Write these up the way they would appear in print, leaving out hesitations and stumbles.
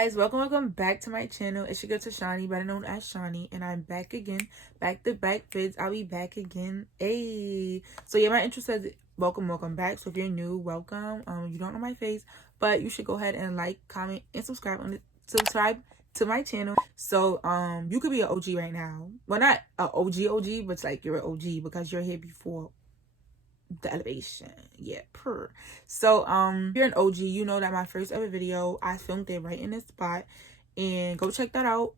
guys, welcome back to my channel. It's your girl TASHAUNI, better known as Shawnee, and I'm back again, back to back vids. I'll be back again. Hey, so yeah, my intro says welcome back. So if you're new, welcome. You don't know my face, but you should go ahead and like, comment, and subscribe to my channel. So you could be an OG right now. Well, not an OG, but it's like you're an OG because you're here before the elevation. Yeah, so if you're an OG, you know that my first ever video, I filmed it right in this spot, and go check that out.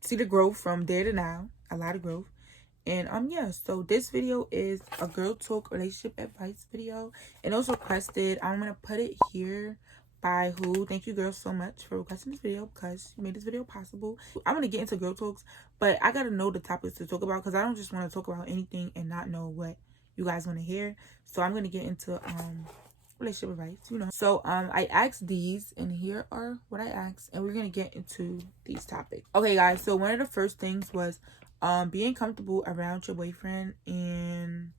See the growth from there to now, a lot of growth. And yeah, so this video is a girl talk relationship advice video, and it was requested. I'm gonna put it here by who. Thank you girls so much for requesting this video, because you made this video possible. I'm gonna get into girl talks, but I gotta know the topics to talk about, because I don't just want to talk about anything and not know what you guys want to hear. So I'm gonna get into relationship advice, you know. So I asked these, and here are what I asked, and we're gonna get into these topics. Okay guys, so one of the first things was being comfortable around your boyfriend. And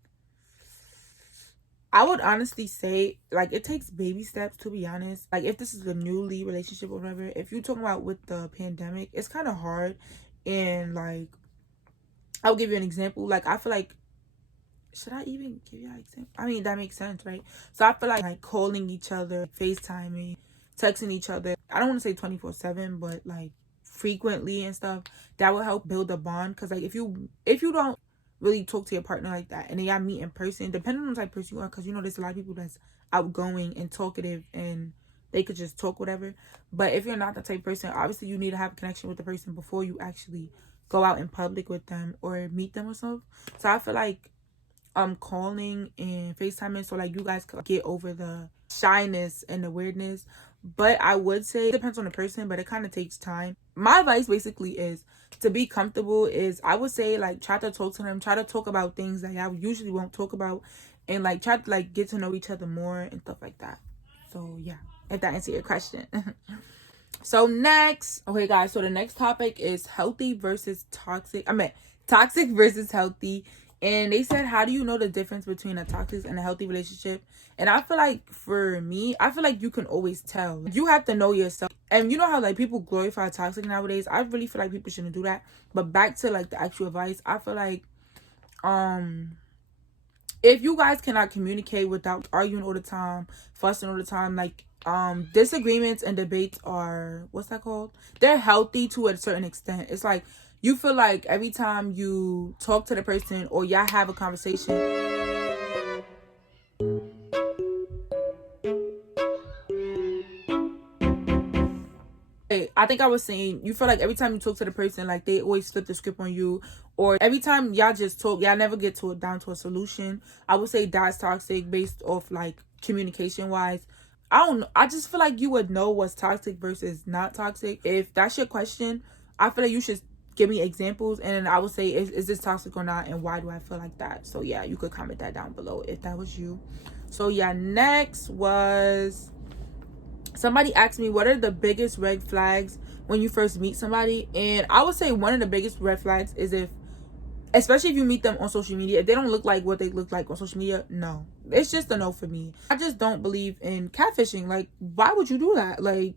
I would honestly say, like, it takes baby steps, to be honest. Like, if this is a newly relationship or whatever, if you're talking about with the pandemic, it's kind of hard. And like, I'll give you an example. Like, I feel like, should I even give you an example? I mean, that makes sense, right? So I feel like calling each other, FaceTiming, texting each other, I don't want to say 24/7, but like frequently and stuff, that will help build a bond. Because like, if you don't really talk to your partner like that, and then y'all meet in person, depending on the type of person you are, because you know there's a lot of people that's outgoing and talkative and they could just talk whatever. But if you're not that type of person, obviously you need to have a connection with the person before you actually go out in public with them or meet them or something. So I feel like calling and FaceTiming, so like you guys could get over the shyness and the weirdness. But I would say it depends on the person, but it kind of takes time. My advice basically is to be comfortable. Is I would say, like, try to talk to them, try to talk about things that y'all usually won't talk about, and like try to like get to know each other more and stuff like that. So yeah, if that answers your question. So next, okay guys, so the next topic is healthy versus toxic. Toxic versus healthy. And they said, how do you know the difference between a toxic and a healthy relationship? And I feel like, for me, I feel like you can always tell. You have to know yourself. And you know how like people glorify toxic nowadays? I really feel like people shouldn't do that. But back to like the actual advice, I feel like if you guys cannot communicate without arguing all the time, fussing all the time, like disagreements and debates are, what's that called? They're healthy to a certain extent. It's like you feel like every time you talk to the person or y'all have a conversation, I think I was saying, you feel like every time you talk to the person, like they always flip the script on you, or every time y'all just talk, y'all never get down to a solution. I would say that's toxic based off like communication wise. I don't know. I just feel like you would know what's toxic versus not toxic. If that's your question, I feel like you should give me examples, and then I would say, is this toxic or not, and why do I feel like that? So yeah, you could comment that down below if that was you. So yeah, next was, somebody asked me, what are the biggest red flags when you first meet somebody? And I would say one of the biggest red flags is especially if you meet them on social media, if they don't look like what they look like on social media, no. It's just a no for me. I just don't believe in catfishing. Like, why would you do that? Like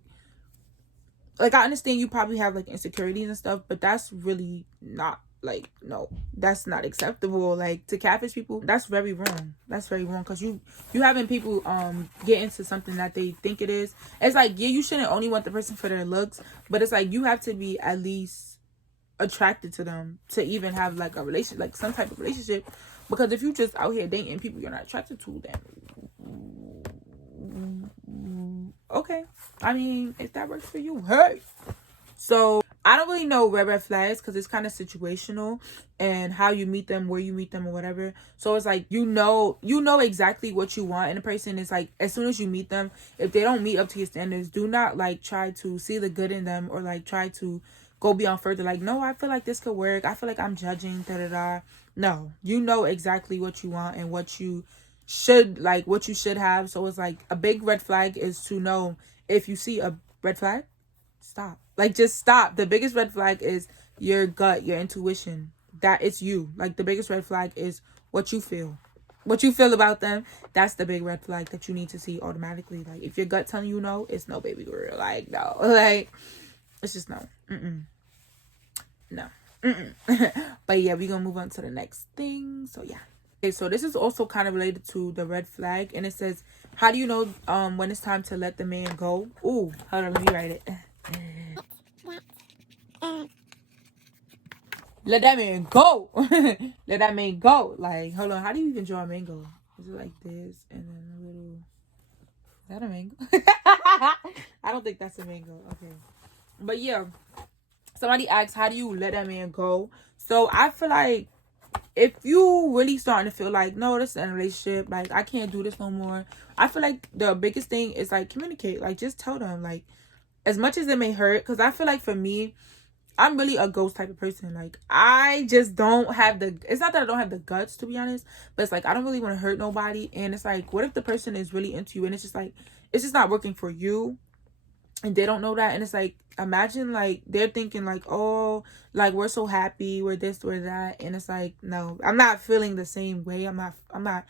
I understand you probably have like insecurities and stuff, but that's really not, like, no, that's not acceptable. Like, to catfish people, that's very wrong. That's very wrong, because you having people get into something that they think it is. It's like, yeah, you shouldn't only want the person for their looks, but it's like you have to be at least attracted to them to even have like a relationship, like some type of relationship. Because if you just out here dating people you're not attracted to, then okay, I mean, if that works for you, hey. So I don't really know red flags, because it's kind of situational and how you meet them, where you meet them, or whatever. So it's like, you know exactly what you want in a person. It's like, as soon as you meet them, if they don't meet up to your standards, do not like try to see the good in them, or like try to go beyond further. Like, no, I feel like this could work. I feel like I'm judging, No, you know exactly what you want and what you should have. So it's like, a big red flag is to know, if you see a red flag, stop. Like, just stop. The biggest red flag is your gut, your intuition, that it's you. Like, the biggest red flag is what you feel. what you feel about them, that's the big red flag that you need to see automatically. Like, if your gut telling you no, it's no, baby girl. Like, no. Like, it's just no. No. But yeah, we're gonna move on to the next thing. So yeah. Okay, so this is also kind of related to the red flag, and it says, how do you know when it's time to let the man go? Ooh, hold on, let me write it. Let that man go. Let that man go. Like, hold on, how do you even draw a mango? Is it like this and then a little? Is that a mango? I don't think that's a mango. Okay, but yeah, somebody asked, how do you let that man go? So I feel like if you really starting to feel like, no, this is a relationship, like, I can't do this no more, I feel like the biggest thing is, like, communicate. Like, just tell them, like, as much as it may hurt, because I feel like for me, I'm really a ghost type of person. Like, I just don't have the, it's not that I don't have the guts, to be honest, but it's like, I don't really want to hurt nobody. And it's like, what if the person is really into you and it's just like, it's just not working for you, and they don't know that? And it's like, imagine, like, they're thinking like, oh, like, we're so happy, we're this, we're that, and it's like, no, I'm not feeling the same way. I'm not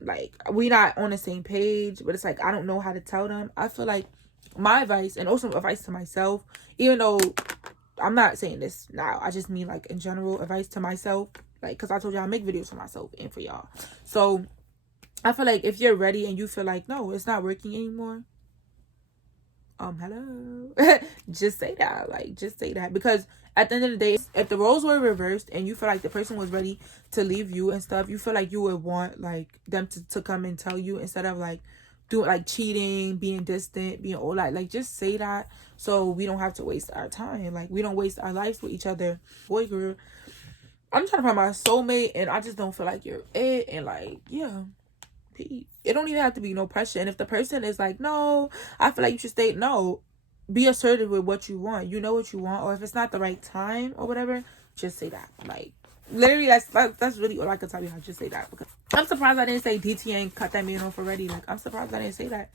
like, we not on the same page. But it's like, I don't know how to tell them. I feel like my advice, and also advice to myself, even though I'm not saying this now, I just mean, like, in general, advice to myself, like, because I told y'all I make videos for myself and for y'all. So I feel like if you're ready and you feel like, no, it's not working anymore, hello. Just say that. Like, just say that. Because at the end of the day, if the roles were reversed and you feel like the person was ready to leave you and stuff, you feel like you would want, like, them to come and tell you, instead of, like, doing, like, cheating, being distant, being all that. Like, just say that, so we don't have to waste our time. Like, we don't waste our lives with each other. Boy, girl, I'm trying to find my soulmate and I just don't feel like you're it. And, like, yeah, peace. It don't even have to be no pressure. And if the person is like, no, I feel like you should stay, no, be assertive with what you want. You know what you want. Or if it's not the right time or whatever, just say that. Like, literally, that's really all I can tell you. Just say that. Because I'm surprised I didn't say DTN cut that man off already. Like, I'm surprised I didn't say that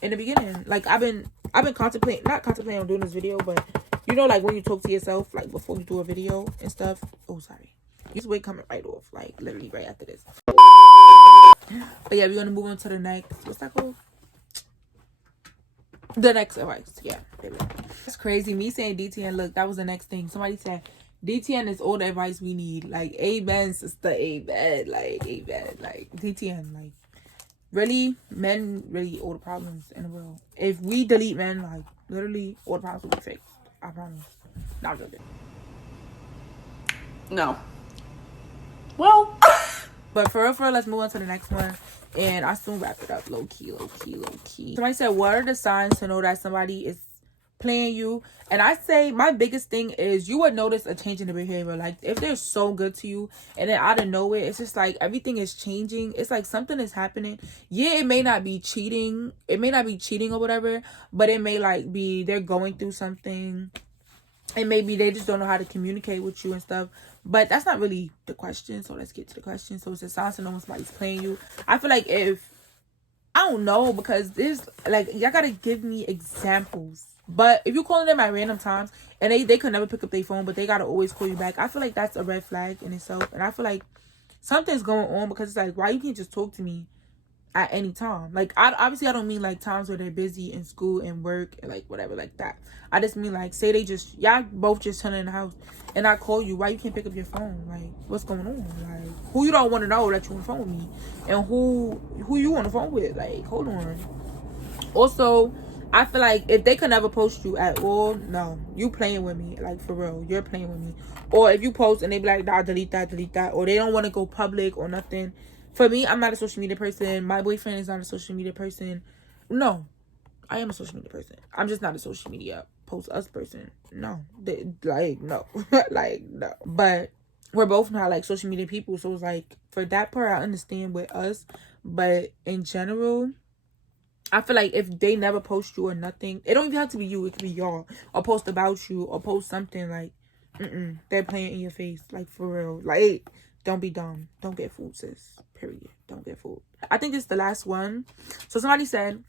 in the beginning. Like, I've been contemplating, not contemplating on doing this video, but you know, like, when you talk to yourself, like, before you do a video and stuff. Oh, sorry. You just wait coming right off, like, literally right after this. But yeah, we're gonna move on to the next, what's that called? The next advice. Yeah, baby. It's crazy. Me saying DTN, look, that was the next thing. Somebody said DTN is all the advice we need. Like, amen, sister, amen. Like, amen. Like, DTN, like, really, men really all the problems in the world. If we delete men, like, literally all the problems will be fixed. I promise. Not joking. No. Well. But for real, let's move on to the next one. And I soon wrap it up. Low key. Somebody said, what are the signs to know that somebody is playing you? And I say my biggest thing is you would notice a change in the behavior. Like, if they're so good to you and then out of nowhere it's just like everything is changing, it's like something is happening. Yeah, it may not be cheating, or whatever, but it may like be they're going through something, and maybe they just don't know how to communicate with you and stuff. But that's not really the question. So let's get to the question. So it's a sign to know when somebody's playing you. I feel like if, I don't know, because there's like, y'all gotta give me examples. But if you're calling them at random times and they could never pick up their phone, but they gotta always call you back, I feel like that's a red flag in itself. And I feel like something's going on, because it's like, why you can't just talk to me at any time? Like, obviously I don't mean like times where they're busy in school and work and like whatever like that. I just mean like, say they just, y'all both just chilling in the house and I call you, why you can't pick up your phone? Like, what's going on? Like, who you don't want to know that you on the phone with me, and who you on the phone with? Like, hold on. Also, I feel like if they could never post you at all, no, you playing with me. Like, for real, you're playing with me. Or if you post and they be like, nah, delete that, or they don't want to go public or nothing. For me, I'm not a social media person. My boyfriend is not a social media person. No, I am a social media person. I'm just not a social media post us person. No, no. Like, no. But we're both not like social media people, so it's like, for that part I understand with us. But in general, I feel like if they never post you or nothing, it don't even have to be you, it could be y'all, or post about you, or post something, like, they're playing in your face. Like, for real. Like, don't be dumb. Don't get fooled, sis. Period. Don't get fooled. I think this is the last one. So somebody said,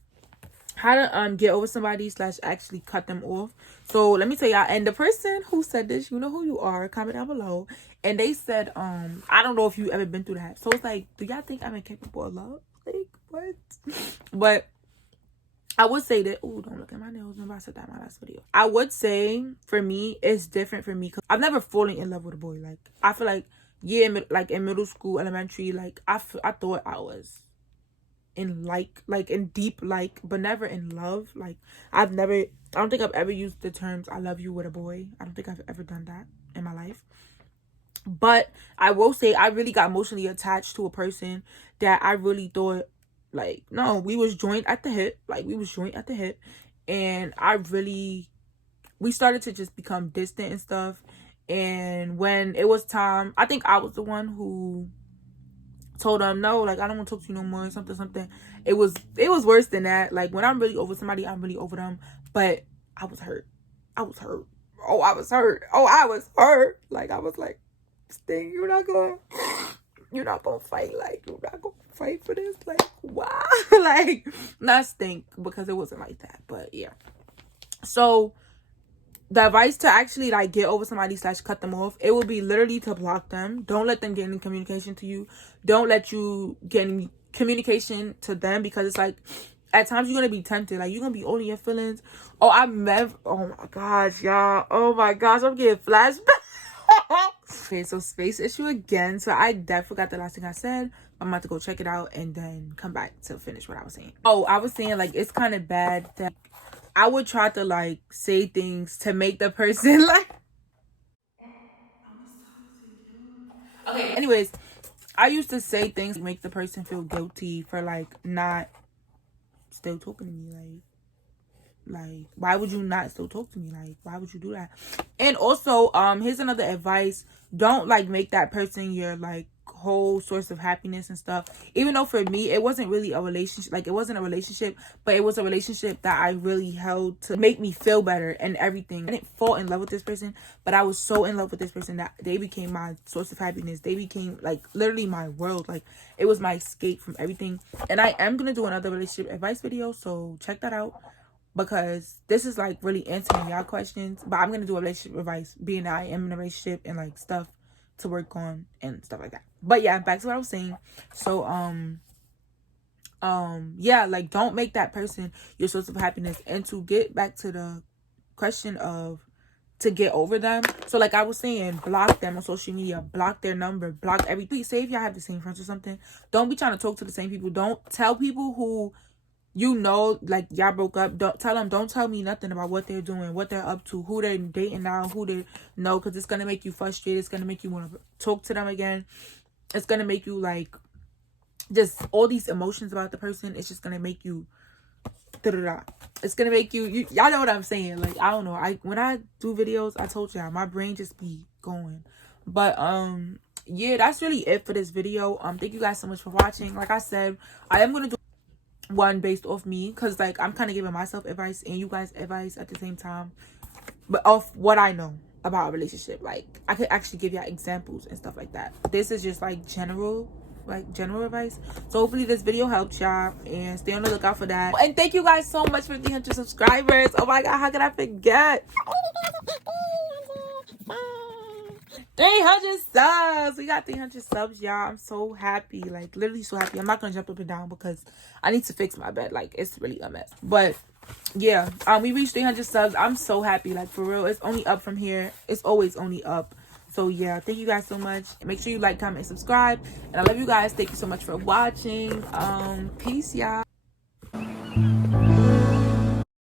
how to get over somebody slash actually cut them off. So let me tell y'all, and the person who said this, you know who you are, comment down below. And they said, I don't know if you ever been through that. So it's like, do y'all think I'm incapable of love? Like, what? But I would say that, oh, don't look at my nails. Remember I said that in my last video. I would say for me, it's different for me because I've never fallen in love with a boy. Like, I feel like, yeah, like in middle school, elementary, like I thought I was in in deep but never in love. Like, I don't think I've ever used the terms I love you with a boy. I don't think I've ever done that in my life. But I will say I really got emotionally attached to a person that I really thought, like, no, we was joined at the hip. Like, we was joined at the hip. And we started to just become distant and stuff. And when it was time, I think I was the one who told him, no, like, I don't want to talk to you no more, something. It was worse than that. Like, when I'm really over somebody, I'm really over them. But I was hurt. Oh, I was hurt. Like, I was like, Sting, you're not gonna fight. Like, you're not gonna fight for this. Like, why? Like, not Stink, because it wasn't like that. But yeah. So the advice to actually like get over somebody slash cut them off, it would be literally to block them. Don't let them get any communication to you. Don't let you get any communication to them, because it's like at times you're gonna be tempted. Like, you're gonna be all in your feelings. Oh my gosh, y'all. Oh my gosh, I'm getting flashbacks. Okay, so space issue again. So I definitely forgot the last thing I said. I'm about to go check it out and then come back to finish what I was saying. Oh, I was saying, like, it's kind of bad that I would try to like say things to make the person like. Okay, anyways, I used to say things to make the person feel guilty for like not still talking to me. Like, why would you not still talk to me? Like, why would you do that? And also, here's another advice. Don't like make that person your like whole source of happiness and stuff. Even though for me, it wasn't really a relationship. Like, it wasn't a relationship, but it was a relationship that I really held to make me feel better and everything. I didn't fall in love with this person, but I was so in love with this person that they became my source of happiness. They became like literally my world. Like, it was my escape from everything. And I am gonna do another relationship advice video, so check that out, because this is like really answering y'all questions. But I'm gonna do a relationship advice, being that I am in a relationship and like stuff to work on and stuff like that. But yeah, back to what I was saying. So yeah, like, don't make that person your source of happiness. And to get back to the question of to get over them, so like I was saying, block them on social media, block their number, block everything. Say if y'all have the same friends or something, don't be trying to talk to the same people. Don't tell people who you know, like, y'all broke up. Don't tell me nothing about what they're doing, what they're up to, who they're dating now, who they know, because it's gonna make you frustrated. It's gonna make you want to talk to them again. It's gonna make you like just all these emotions about the person. It's just gonna make you it's gonna make you y'all know what I'm saying. Like, I don't know, when I do videos, I told y'all my brain just be going. But yeah, that's really it for this video. Thank you guys so much for watching. Like I said, I am gonna do one based off me, because like I'm kind of giving myself advice and you guys advice at the same time, but off what I know about a relationship. Like, I could actually give y'all examples and stuff like that. This is just like general advice. So hopefully this video helped y'all, and stay on the lookout for that. And thank you guys so much for 300 subscribers. Oh my god, how could I forget? 300 subs. We got 300 subs, y'all. I'm so happy, like literally so happy. I'm not gonna jump up and down because I need to fix my bed. Like, it's really a mess. But yeah, we reached 300 subs. I'm so happy, like, for real. It's only up from here. It's always only up. So yeah, thank you guys so much. Make sure you like, comment, and subscribe, and I love you guys. Thank you so much for watching. Peace, y'all.